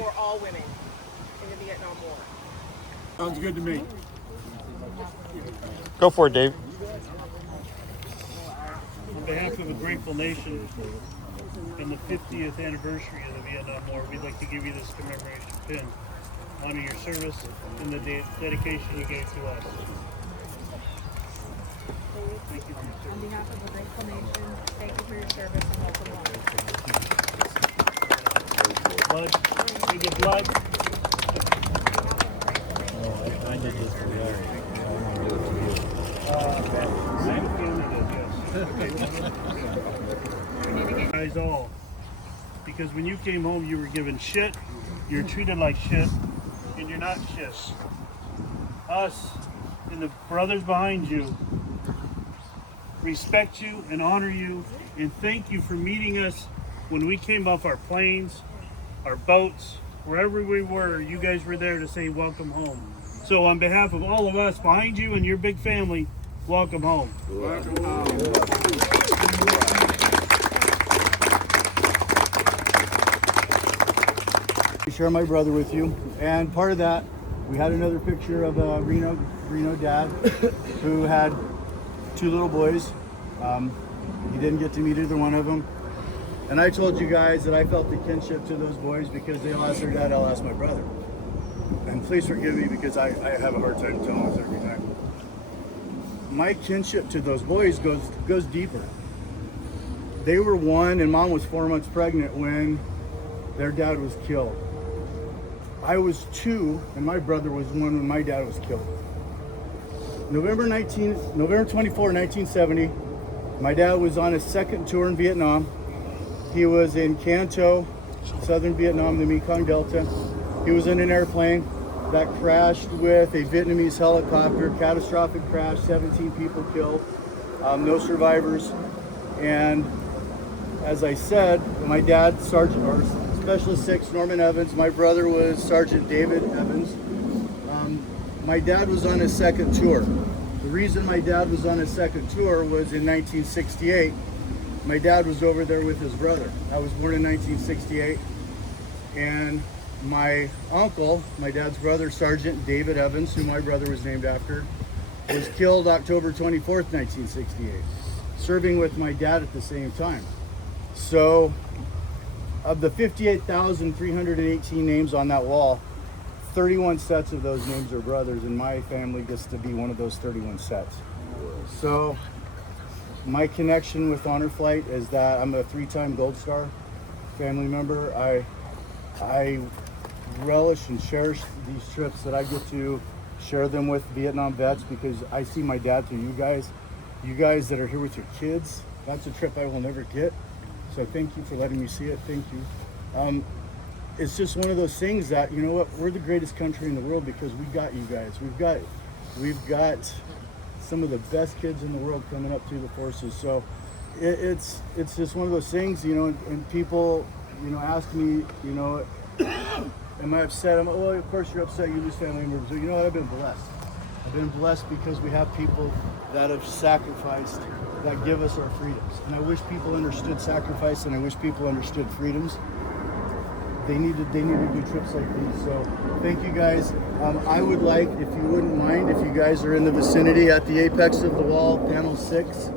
for all women in the Vietnam War. Sounds good to me. Go for it, Dave. On behalf of a grateful nation and the 50th anniversary of the Vietnam War, we'd like to give you this commemoration pin. Honor your service and the dedication you gave to us. Thank you for your service. On behalf of a grateful nation, thank you for your service and welcome home. Blood. We get blood. I did this for Larry. Guys all. Because when you came home, you were given shit, you're treated like shit, and you're not shit. Us and the brothers behind you respect you and honor you and thank you for meeting us when we came off our planes, our boats, wherever we were. You guys were there to say welcome home. So on behalf of all of us behind you and your big family, welcome home. Welcome home. Share my brother with you, and part of that, we had another picture of a Reno dad who had two little boys. He didn't get to meet either one of them, and I told you guys that I felt the kinship to those boys because they'll ask their dad, I'll ask my brother. And please forgive me because I have a hard time telling this every time. My kinship to those boys goes deeper. They were 1 and mom was 4 months pregnant when their dad was killed. I was 2 and my brother was 1 when my dad was killed. November 24, 1970, my dad was on his second tour in Vietnam. He was in Can Tho, southern Vietnam, the Mekong Delta. He was in an airplane that crashed with a Vietnamese helicopter, catastrophic crash, 17 people killed, no survivors. And as I said, my dad, Specialist 6 Norman Evans, my brother was Sergeant David Evans. My dad was on his second tour. The reason my dad was on his second tour was in 1968. My dad was over there with his brother. I was born in 1968. And my uncle, my dad's brother, Sergeant David Evans, who my brother was named after, was killed October 24th, 1968, serving with my dad at the same time. So, of the 58,318 names on that wall, 31 sets of those names are brothers, and my family gets to be one of those 31 sets. So, my connection with Honor Flight is that I'm a 3-time Gold Star family member. I relish and cherish these trips that I get to share them with Vietnam vets because I see my dad through you guys. You guys that are here with your kids, that's a trip I will never get. So thank you for letting me see it. Thank you. It's just one of those things that, you know what, we're the greatest country in the world because we got you guys. We've got some of the best kids in the world coming up through the forces. So it's just one of those things, you know, and people, you know, ask me, you know, am I upset? Well, of course you're upset, you lose family members. But you know what, I've been blessed. I've been blessed because we have people that have sacrificed, that give us our freedoms. And I wish people understood sacrifice, and I wish people understood freedoms. They need to do trips like these. So thank you guys. I would like, if you wouldn't mind, if you guys are in the vicinity at the apex of the wall, panel 6,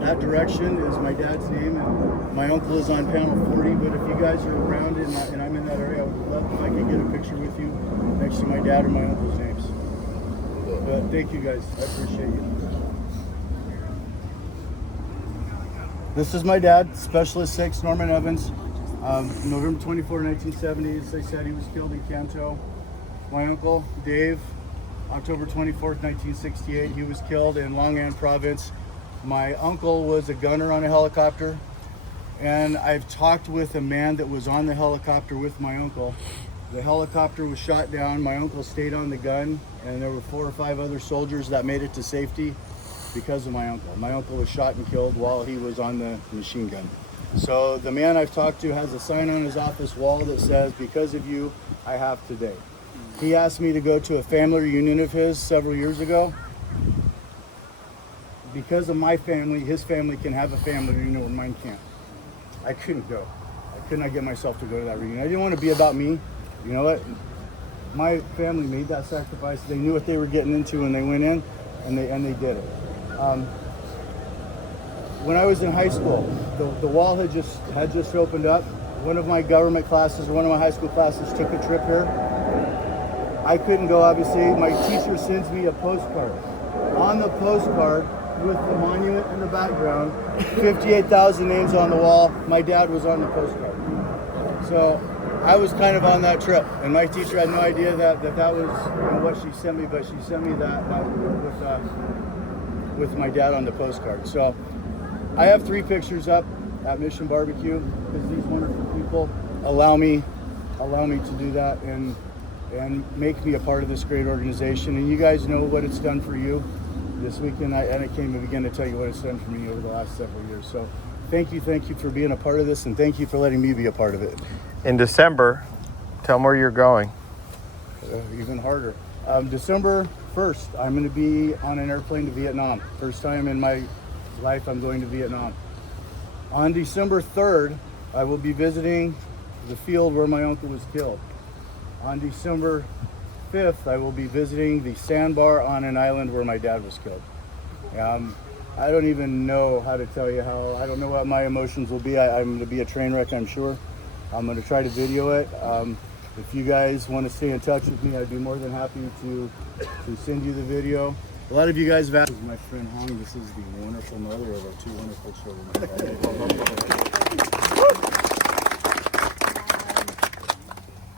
that direction is my dad's name, and my uncle is on panel 40. But if you guys are around and I'm in that area, I would love if I could get a picture with you next to my dad or my uncle's names. But thank you guys, I appreciate you. This is my dad, Specialist 6 Norman Evans. November 24, 1970, as I said, he was killed in Can Tho. My uncle, Dave, October 24th, 1968, he was killed in Long An Province. My uncle was a gunner on a helicopter, and I've talked with a man that was on the helicopter with my uncle. The helicopter was shot down, my uncle stayed on the gun, and there were 4 or 5 other soldiers that made it to safety because of my uncle. My uncle was shot and killed while he was on the machine gun. So the man I've talked to has a sign on his office wall that says, "Because of you, I have today." He asked me to go to a family reunion of his several years ago. Because of my family, his family can have a family reunion where mine can't. I couldn't go. could not get myself to go to that reunion. I didn't want to be about me. You know what? My family made that sacrifice. They knew what they were getting into when they went in, and they did it. When I was in high school, the wall had just opened up. One of my government classes, or one of my high school classes, took a trip here. I couldn't go, obviously. My teacher sends me a postcard. On the postcard, with the monument in the background, 58,000 names on the wall. My dad was on the postcard. So I was kind of on that trip, and my teacher had no idea that was what she sent me, but she sent me that with my dad on the postcard. So I have 3 pictures up at Mission Barbecue because these wonderful people allow me to do that and make me a part of this great organization. And you guys know what it's done for you this weekend. I came and began to tell you what it's done for me over the last several years. So thank you for being a part of this, and thank you for letting me be a part of it. In December, tell them where you're going. Even harder. December 1st, I'm going to be on an airplane to Vietnam. First time in my life I'm going to Vietnam. On December 3rd, I will be visiting the field where my uncle was killed. On December 5th, I will be visiting the sandbar on an island where my dad was killed. I don't even know how to tell you how. I don't know what my emotions will be. I'm going to be a train wreck, I'm sure. I'm going to try to video it. If you guys want to stay in touch with me, I'd be more than happy to send you the video. A lot of you guys have asked. This is my friend Hong. This is the wonderful mother of our 2 wonderful children.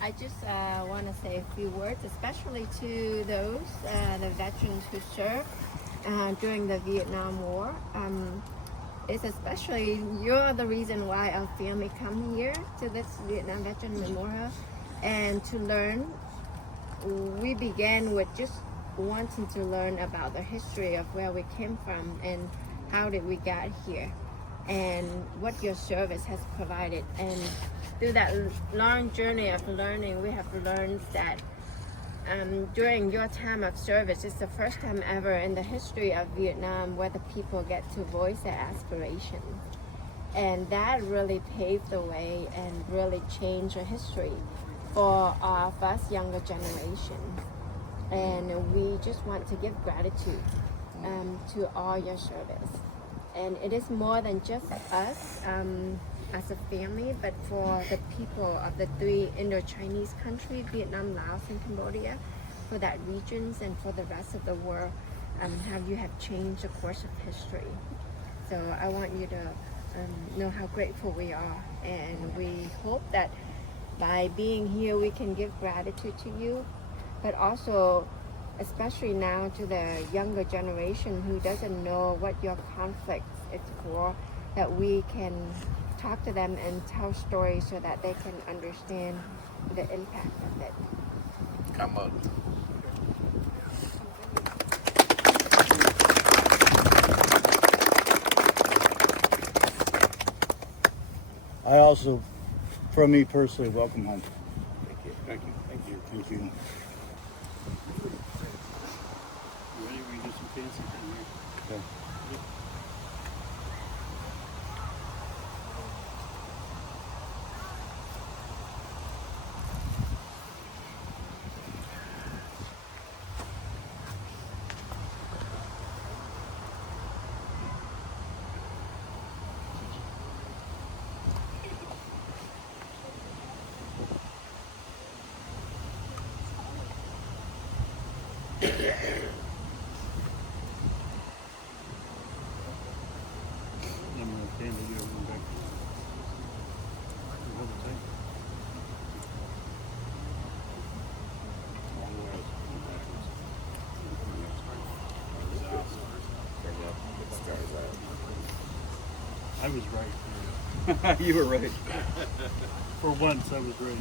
I just want to say a few words, especially to those, the veterans who served during the Vietnam War. It's especially, you're the reason why our family come here to this Vietnam Veteran Memorial and to learn. We began with just wanting to learn about the history of where we came from and how did we get here and what your service has provided. And through that long journey of learning, we have learned that during your time of service, it's the first time ever in the history of Vietnam where the people get to voice their aspirations. And that really paved the way and really changed the history for us younger generations. And we just want to give gratitude to all your service. And it is more than just us as a family, but for the people of the 3 Indo-Chinese countries, Vietnam, Laos, and Cambodia, for that regions and for the rest of the world, how you have changed the course of history. So I want you to know how grateful we are, and we hope that by being here we can give gratitude to you, but also especially now to the younger generation who doesn't know what your conflict is for, that we can talk to them and tell stories so that they can understand the impact of it. Come on. I also, from me personally, welcome home. Thank you. Thank you. Thank you. You ready? We can do some fancy thing here. Okay. I'm going to stand you over back. Hold it tight. Long way. I was right. You were right. For once, I was right.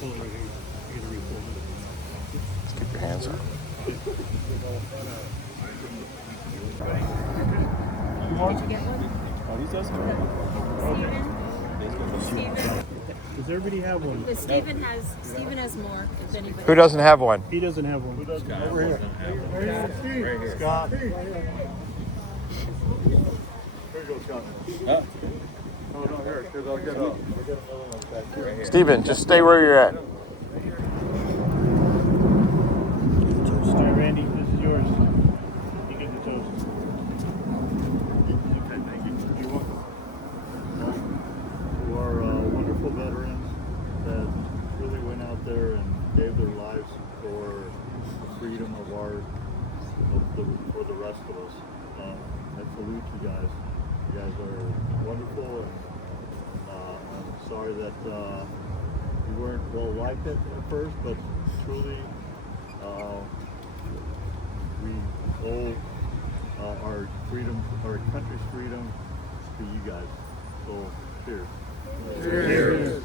Hold it right here. I gotta refold it. Let's keep your hands up. Does everybody have one? Stephen has more if anybody. Who doesn't have one? He doesn't have one. Over here. Scott. There you go, Scott. Oh, no, here, because I'll get up. Steven, just stay where you're at. All right, Randy, this is yours. You get the toast. Okay, thank you. You're welcome. To our wonderful veterans that really went out there and gave their lives for the freedom of for the rest of us. I salute you guys. You guys are wonderful, and I'm sorry that you weren't well liked at first, but truly we owe our freedom, our country's freedom, to you guys. So, cheers. Cheers.